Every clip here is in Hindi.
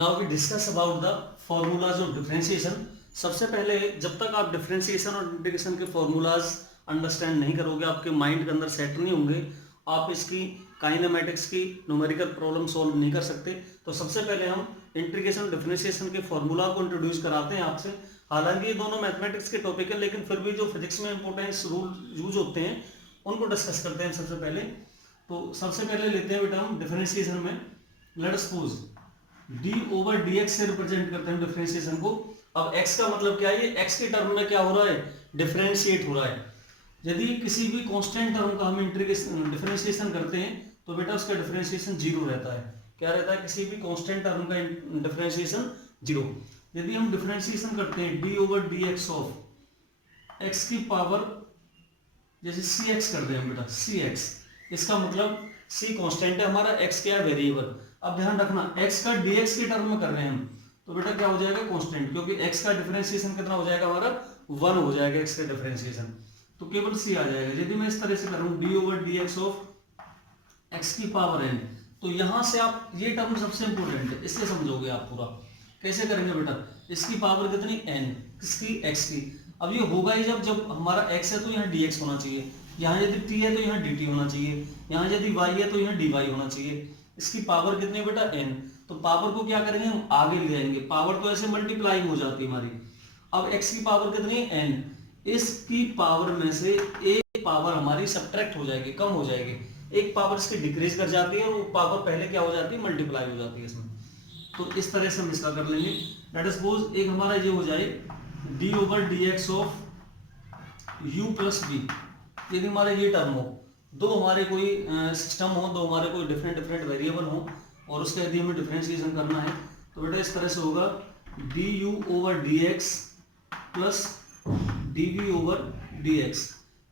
Now we discuss about the formulas of differentiation. सबसे पहले जब तक आप डिफरेंशिएशन और इंटीग्रेशन के फॉर्मूलाज अंडरस्टैंड नहीं करोगे, आपके माइंड के अंदर सेट नहीं होंगे, आप इसकी काइनेमेटिक्स की न्यूमेरिकल प्रॉब्लम सॉल्व नहीं कर सकते। तो सबसे पहले हम इंटीग्रेशन डिफरेंशिएशन के फॉर्मूला को इंट्रोड्यूस कराते हैं आपसे। हालांकि ये दोनों मैथमेटिक्स के टॉपिक है, लेकिन फिर भी जो फिजिक्स में इंपॉर्टेंस रूल यूज होते हैं उनको डिस्कस करते हैं सबसे पहले। तो सबसे पहले लेते हैं बेटा हम डिफरेंशिएशन में, let us suppose d over dx से रिप्रेजेंट करते हैं डिफरेंशिएशन को। अब x का मतलब क्या है, ये x के टर्म में क्या हो रहा है, डिफरेंशिएट हो रहा है। यदि किसी भी कांस्टेंट टर्म का हम इंटीग्रेशन डिफरेंशिएशन करते हैं तो बेटा उसका डिफरेंशिएशन जीरो रहता है। क्या रहता है, किसी भी कांस्टेंट टर्म का डिफरेंशिएशन जीरो। यदि हम डिफरेंशिएशन करते हैं d over dx of x की पावर, जैसे cx कर रहे हैं बेटा cx, इसका मतलब c कांस्टेंट है हमारा, x क्या है, वेरिएबल। अब ध्यान रखना x का dx के टर्म में कर रहे हैं हम, तो बेटा क्या हो जाएगा, कांस्टेंट, क्योंकि x का डिफरेंशिएशन कितना हो जाएगा हमारा, 1 हो जाएगा x का डिफरेंशिएशन, तो केवल c आ जाएगा। यदि मैं इस तरह से करूं d over dx of x की पावर n, तो यहां से आप ये टर्म सबसे इंपॉर्टेंट है, इससे समझोगे आप पूरा। कैसे करेंगे बेटा, इसकी पावर कितनी, n, किसकी, x की। अब ये होगा ही जब हमारा x है तो यहाँ dx होना चाहिए, यहाँ यदि t है तो यहाँ dt होना चाहिए, यहाँ यदि y है तो यहाँ dy होना चाहिए। इसकी पावर कितनी है बेटा, n। तो पावर को क्या करेंगे हम, आगे ले जाएंगे, पावर तो ऐसे मल्टीप्लाइंग हो जाती है हमारी। अब x की पावर कितनी है, n, इसकी पावर में से एक पावर हमारी सब्ट्रैक्ट हो जाएगी, कम हो जाएगी, एक पावर इसकी डिक्रीज कर जाती है और वो पावर पहले क्या हो जाती है, मल्टीप्लाई हो जाती है इसमें। तो इस तरह से हम इसका कर लेंगे। लेट अस सपोज एक हमारा ये हो जाए d over dx of u plus v। यदि हमारे ये टर्म हो, दो हमारे कोई सिस्टम हो, दो हमारे कोई डिफरेंट डिफरेंट वेरिएबल हो, और उसका यदि हमें डिफरेंशिएशन करना है तो बेटा इस तरह से होगा du over dx plus dv over dx।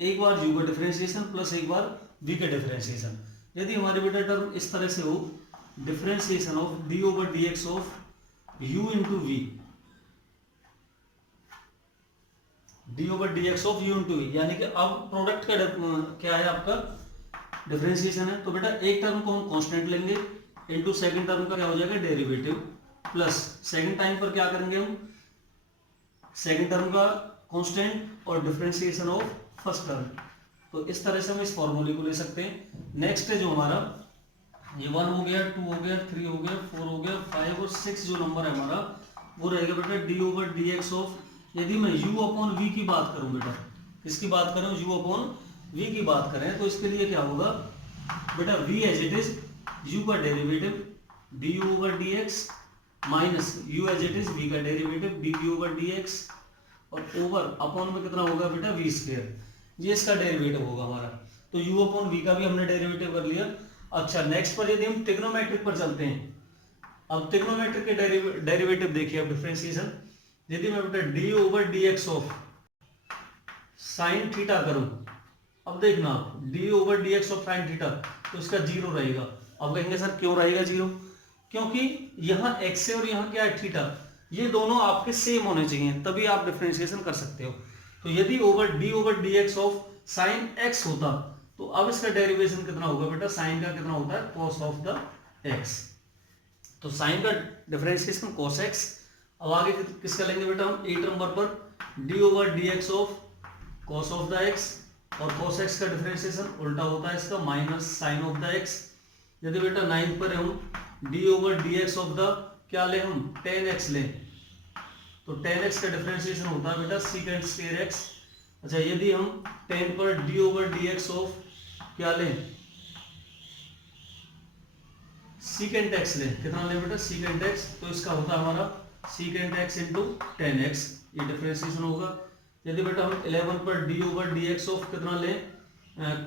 एक बार u का डिफरेंशिएशन प्लस एक बार v का डिफरेंशिएशन। यदि हमारे बेटा टर्म इस तरह से हो, differentiation of d over dx of u into v, d over dx of u into v, यानी कि अब प्रोडक्ट का क्या है आपका, डिफरेंशिएशन है। तो बेटा एक टर्म को हम कांस्टेंट लेंगे, इनटू सेकंड टर्म का क्या हो जाएगा, डेरिवेटिव, प्लस सेकंड टाइम पर क्या करेंगे हम, सेकंड टर्म का कांस्टेंट और डिफरेंशिएशन ऑफ फर्स्ट टर्म। तो इस तरह से हम इस फॉर्मूले को ले सकते हैं। नेक्स्ट है जो हमारा ये 1 हो गया, 2 हो गया, 3 हो गया, 4 हो गया, 5 और 6 जो नंबर है हमारा वो रहेगा बेटा d ओवर dx ऑफ, यदि मैं u अपॉन v की बात करूं बेटा, किसकी बात करूं, u अपॉन v की बात करें, तो इसके लिए क्या होगा बेटा, v as it is u का derivative du over dx minus u as it is v का डेरिवेटिव dv ओवर dx, और ओवर अपॉन में कितना होगा बेटा, v स्क्वायर, ये इसका डेरिवेटिव होगा हमारा। तो u अपॉन v का भी हमने डेरिवेटिव कर लिया। अच्छा नेक्स्ट पर यदि हम ट्रिग्नोमेट्रिक पर चलते हैं, अब ट्रिग्नोमेट्रिक के डेरिवेटिव देखिए, अब डिफरेंशिएशन, यदि मैं बेटा d over dx of sine theta करूं, अब देखना आप d over dx of sine theta, तो इसका जीरो रहेगा। अब कहेंगे सर क्यों रहेगा जीरो, क्योंकि यहाँ x है और यहाँ क्या है, थीटा, ये दोनों आपके सेम होने चाहिए, तभी आप डिफरेंशिएशन कर सकते हो। तो यदि d over dx of sine x होता, तो अब इसका डेरिवेशन कितना होगा बेटा, साइन का कितना होता है, cos ऑफ द x, तो साइन का डिफरेंशिएशन cos x। अब आगे किसका लेंगे बेटा हम, 8 नंबर पर d over dx of cos of the x, और cos x का डिफरेंशिएशन उल्टा होता है इसका, minus sine of the x। यदि बेटा 9 पर हम d over dx of the क्या ले हम, tan x लें, तो tan x का डिफरेंशिएशन होता है बेटा secant स्क्वायर x। अच्छा यदि हम tan पर d ओवर dx ऑफ क्या लें, secant x लें, कितना लें बेटा, secant x, तो इसका होता है हमारा secant x into tan x, ये डिफरेंशिएशन होगा। यदि बेटा हम 11 पर d ओवर dx ऑफ कितना लें,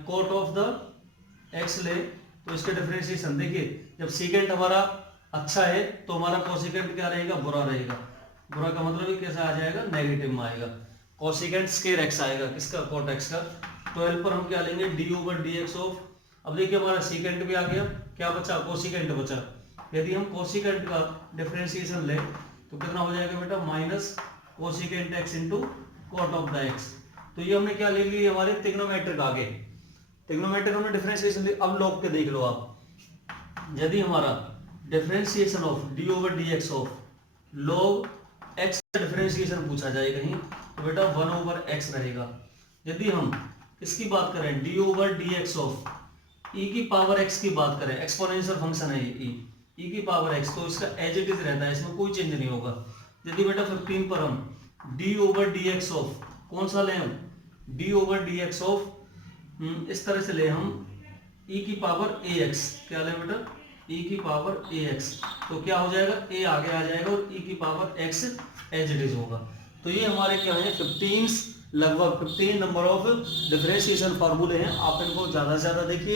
cot ऑफ द x लें, तो इसका डिफरेंशिएशन देखिए, जब secant हमारा अच्छा है तो हमारा कोसिकेंट क्या रहेगा, बुरा रहेगा। बुरा का मतलब है कैसा आ जाएगा, नेगेटिव में आएगा, कोसिकेंट स्क्वायर x आएगा, किसका, cot x का। 12 पर हम क्या लेंगे, d ओवर dx ऑफ, अब देखिए हमारा सेकेंट भी आ गया, क्या बचा, कोसिकेंट बचा। यदि हम कोसिकेंट का डिफरेंशिएशन लें तो कितना हो जाएगा बेटा, minus cosecant x into cot of the x। तो ये हमने क्या ले लिया, हमारे ट्रिग्नोमेट्रिक आ गए, ट्रिग्नोमेट्रिक हमने डिफरेंशिएशन। अब लॉग के देख लो आप, यदि हमारा differentiation of D over D x of log x का डिफरेंशिएशन पूछा जाए कहीं तो बेटा 1 ओवर x रहेगा। यदि हम इसकी बात करें D over D x of e की पावर x की बात करें, एक्सपोनेंशियल फंक्शन है ये e की पावर x, तो इसका एज इट इज रहता है, इसमें कोई चेंज नहीं होगा। यदि बेटा 15 पर हम D over D x of कौन सा लें हम D over D x of इस तरह से ले हम e की पावर ax, क्या लें बेटा e की पावर ax, तो क्या हो जाएगा a आगे आ जाएगा और e की power x as it is होगा। तो ये हमारे क्या है 15 लगभग 15 नंबर ऑफ डिफरेंशिएशन फार्मूले हैं, आप इनको ज्यादा से ज्यादा देखिए।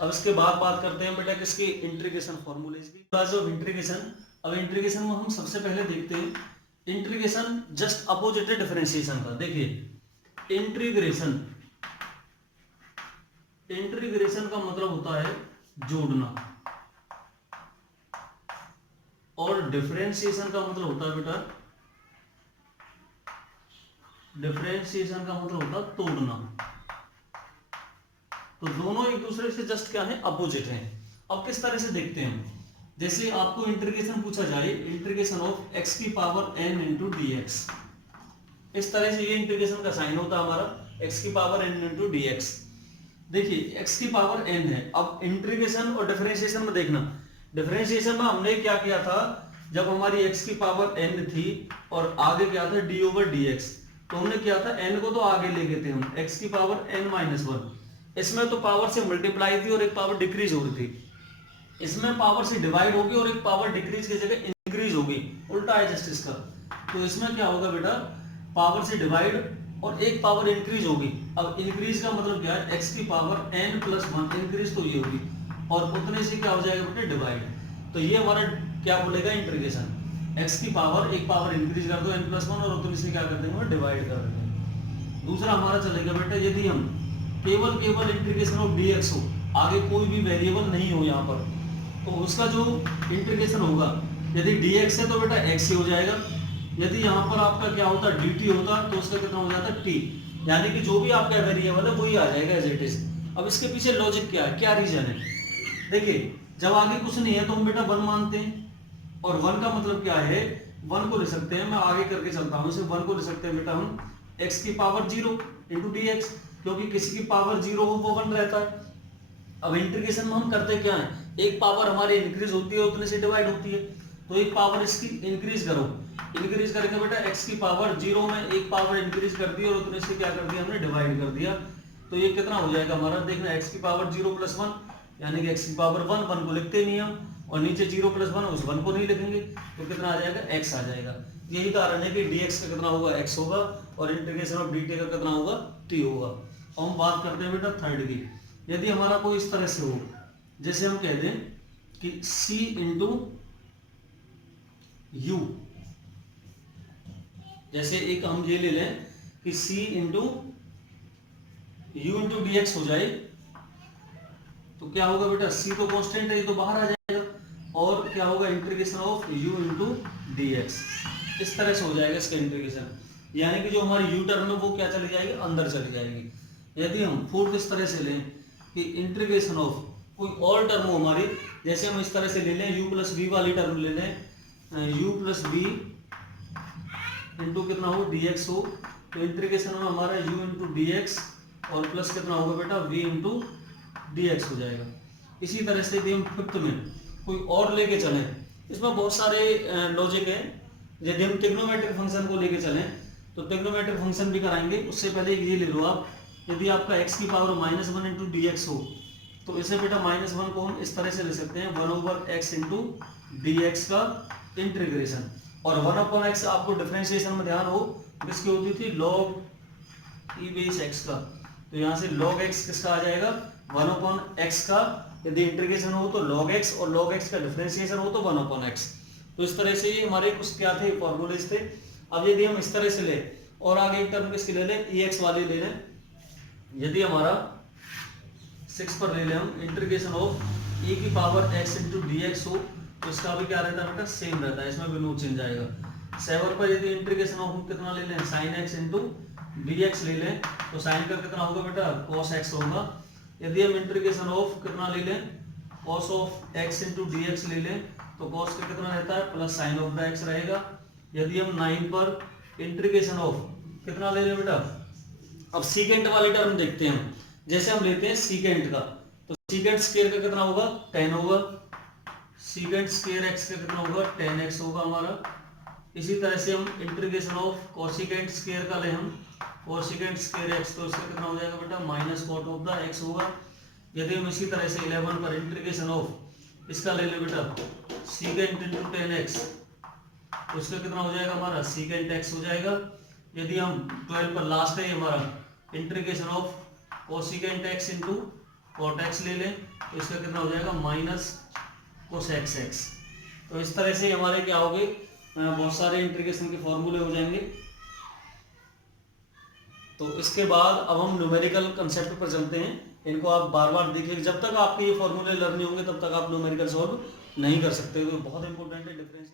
अब इसके बाद बात करते हैं बेटा किसकी इंटीग्रेशन फार्मूले की, ऑफ इंटीग्रेशन। अब इंटीग्रेशन में हम सबसे पहले देखते हैं इंटीग्रेशन जस्ट अपोजिट है डिफरेंशिएशन का। देखिए इंटीग्रेशन का मतलब होता है जोड़ना और डिफरेंशिएशन का मतलब होता है बेटा डिफरेंशिएशन का मतलब होता है तोड़ना। तो दोनों एक दूसरे से जस्ट क्या है अपोजिट हैं। अब किस तरह से देखते हैं, जैसे आपको इंटीग्रेशन पूछा जाए इंटीग्रेशन ऑफ x की power n into D x, इस तरह से ये इंटीग्रेशन का साइन होता है हमारा x की power n into D x. देखिए x की पावर n है। अब इंटीग्रेशन और डिफरेंशिएशन में देखना, डिफरेंशिएशन में हमने क्या किया था, जब हमारी x की पावर n थी और आगे क्या था d ओवर dx, तो हमने क्या था n को तो आगे ले गए थे हम x की पावर n माइनस 1, इसमें तो पावर से मल्टीप्लाई थी और एक पावर डिक्रीज हो रही थी, इसमें पावर से डिवाइड होगी और एक पावर डिक्रीज की जगह इंक्रीज होगी, उल्टा है जस्ट इसका। तो इसमें क्या होगा बेटा पावर से डिवाइड और एक पावर इंक्रीज होगी। अब इंक्रीज का मतलब क्या है x की पावर n प्लस 1, इंक्रीज तो ये होगी और उतने से क्या हो जाएगा बेटा डिवाइड। तो ये हमारा क्या बोलेगा इंटीग्रेशन, x की पावर एक पावर इंक्रीज कर दो n प्लस 1 और उतने से क्या कर देंगे डिवाइड कर देंगे। दूसरा हमारा चलेगा बेटा यदि हम केवल इंटीग्रेशन ऑफ dx हो, आगे कोई भी वेरिएबल नहीं हो यहाँ पर, तो उसका जो इंटीग्रेशन होगा यदि dx है तो बेटा x ही हो जाएगा। यदि यहाँ पर आपका क्या होता dt होता तो उसका कितना हो जाता t, यानी कि जो भी आपका वेरिएबल है वही आ जाएगा एज इट इज। अब इसके पीछे लॉजिक क्या है, क्या रीजन है, देखिए जब आगे कुछ नहीं है तो हम बेटा 1 मानते हैं और 1 का मतलब क्या है 1 को ले सकते हैं, मैं आगे करके चलता हूँ इसे 1 को ले सकते हैं बेटा हम x की पावर 0 इंटू डी एक्स, क्योंकि किसी की पावर 0 हो वो 1 रहता है। अब इंटीग्रेशन में हम करते क्या है, एक पावर हमारी इंक्रीज होती है उतने से डिवाइड होती है, तो एक पावर इसकी इंक्रीज करो, इंक्रीज करेंगे बेटा x की पावर 0 में एक पावर इंक्रीज कर दी और उतने से क्या कर दिया हमने डिवाइड कर दिया। तो ये कितना हो जाएगा हमारा, देखना x की पावर 0 प्लस 1 यानी कि x की पावर 1 को लिखते नहीं हम, और नीचे 0 प्लस 1 उस 1 को नहीं लिखेंगे, तो कितना आ जाएगा x आ जाएगा। यही कारण है कि dx का कितना होगा x होगा और इंटीग्रेशन ऑफ dt का कितना होगा t होगा। और हम बात करते हैं बेटा थर्ड की, यदि हमारा कोई इस तरह से हो, जैसे हम कह दें कि c इंटू u, जैसे एक हम ये ले लें कि c into u into D x हो जाए, तो क्या होगा बेटा c तो कांस्टेंट है ये तो बाहर आ जाएगा, और क्या होगा integration of u into D x, इस तरह से हो जाएगा इसका इंटीग्रेशन, यानी कि जो हमारी u टर्म है वो क्या चली जाएगी अंदर चली जाएगी। यदि हम फोर्थ इस तरह से लें कि इंटीग्रेशन ऑफ कोई और टर्म हो हमारी, जैसे हम इस तरह से ले लें u प्लस बी वाली टर्म ले लें, u प्लस बी इंटू कितना हो dx हो, तो इंटीग्रेशन में हमारा u इंटू डी एक्स और प्लस कितना होगा बेटा v इंटू डी एक्स हो जाएगा। इसी तरह से यदि हम फिफ्थ में कोई और लेके चलें, इसमें बहुत सारे लॉजिक है, यदि हम ट्रिग्नोमेट्रिक फंक्शन को लेके चलें तो ट्रिग्नोमेट्रिक फंक्शन भी कराएंगे, उससे पहले ये ले लो आप, यदि आपका x की पावर -1 इंटू डी एक्स हो तो इसे बेटा -1 को हम इस तरह से ले सकते हैं 1 over x into D x का इंटीग्रेशन, और 1 अपॉन x आपको डिफरेंशिएशन में ध्यान हो किसकी होती थी log e बेस x का, तो यहाँ से log x किसका आ जाएगा 1 अपॉन x का, यदि इंटीग्रेशन हो तो log x और log x का डिफरेंशिएशन हो तो 1 अपॉन x। तो इस तरह से ये हमारे कुछ क्या थे फॉर्मूलेज थे। अब यदि हम इस तरह से ले और आगे एक टर्म किसकी ले लें ex वाली ले लें, यदि हमारा 6 पर ले लें हम इंटीग्रेशन ऑफ e की power x into D x हो तो इसका भी क्या रहता है बेटा सेम रहता है, इसमें भी नो चेंज आएगा। 7 पर यदि इंटीग्रेशन ऑफ हम कितना ले लें sin x into D x ले लें तो साइन का कितना होगा बेटा cos x होगा। यदि हम इंटीग्रेशन ऑफ कितना ले लें cos of x into D x ले लें तो cos का कितना रहता है plus sign of the x रहेगा। यदि हम 9 पर इंटीग्रेशन ऑफ कितना ले रहे हैं बेटा, अब सीकेंट वाली टर्म देखते हैं हम। जैसे हम लेते हैं सीकेंट का, तो सीकेंट स्क्वायर का कितना होगा 10 होगा, सीकेंट स्क्वायर x का कितना होगा 10x होगा हमारा। इसी तरह से हम इंटीग्रेशन ऑफ कोसिकेंट स्क्वायर का ले हम, कोसिकेंट स्क्वायर x, तो इसका कितना हो जाएगा बेटा minus cot of the x होगा। यदि हम इसी तरह से 11 पर इंटीग्रेशन ऑफ इसका ले ले बेटा सीकेंट इंटू 10x, तो इसका कितना हो जाएगा हमारा सीकेंट x हो जाएगा। यदि हम 12 पर लास्ट है हमारा integration of cosecant x into cot x ले लें, तो इसका कितना हो जाएगा माइनस कोसेक्स x। तो इस तरह से हमारे क्या होंगे, बहुत सारे इंटीग्रेशन के फॉर्मूले हो जाएंगे। तो इसके बाद अब हम न्यूमेरिकल कंसेप्ट पर चलते हैं। इनको आप बार बार देखिए, जब तक आपके ये फॉर्मूले लर्न नहीं होंगे तब तक आप न्यूमेरिकल सॉल्व नहीं कर सकते। तो बहुत इंपॉर्टेंट है डिफरेंस।